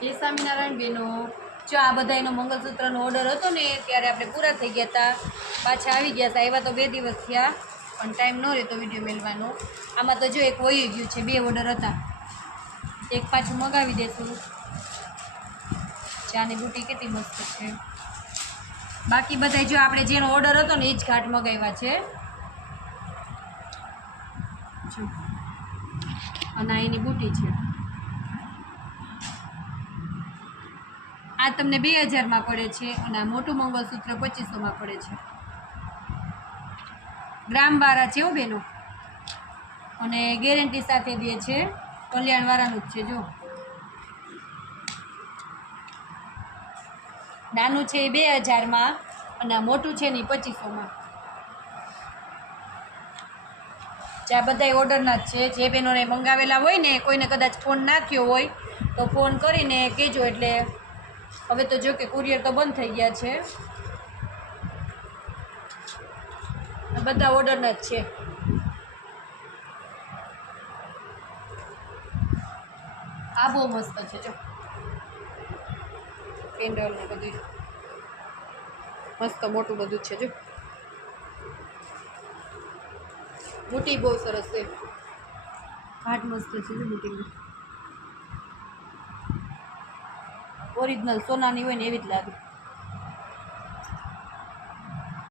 જય સ્વામિનારાયણ બેનો। જો આ બધા એનો મંગલસૂત્રનો ઓર્ડર હતો ને ત્યારે આપણે પૂરા થઈ ગયા હતા, પાછા આવી ગયા હતા। આવ્યા તો 2 દિવસ થયા પણ ટાઈમ ન રહેતો વિડીયો મેળવાનો। આમાં તો જો એક વહી ગયું છે, 2 ઓર્ડર હતા, એક પાછું મગાવી દેશું। ચાની બુટી કેટલી મસ્ત છે। બાકી બધા જો આપણે જેનો ઓર્ડર હતો ને એ જ ઘાટ મગાવ્યા છે। અને એની બુટી છે, આ તમને 2000 પડે છે અને આ મોટું મંગળસૂત્ર 2500 પડે છે। ગ્રામવાળા છે હો બેનો, અને ગેરંટી સાથે દે છે, કલ્યાણવાળાનું જ છે। જો નાનું છે એ 2000 અને આ મોટું છે ને 2500। આ બધા ઓર્ડરના જ છે। જે બહેનોને મંગાવેલા હોય ને, કોઈને કદાચ ફોન નાખ્યો હોય તો ફોન કરીને કહેજો। એટલે હવે તો જો કે કુરિયર તો બંધ થઈ ગયા છે, બધા ઓર્ડરના જ છે। આ બહુ મસ્ત છે, જો પેન્ડલ ને બધું મસ્ત મોટું બધું છે। જો બુટી બહુ સરસ છે, ઘાટ મસ્ત છે। જો બુટીની ઓરિજિનલ સોનાની હોય ને એવી જ લાગે।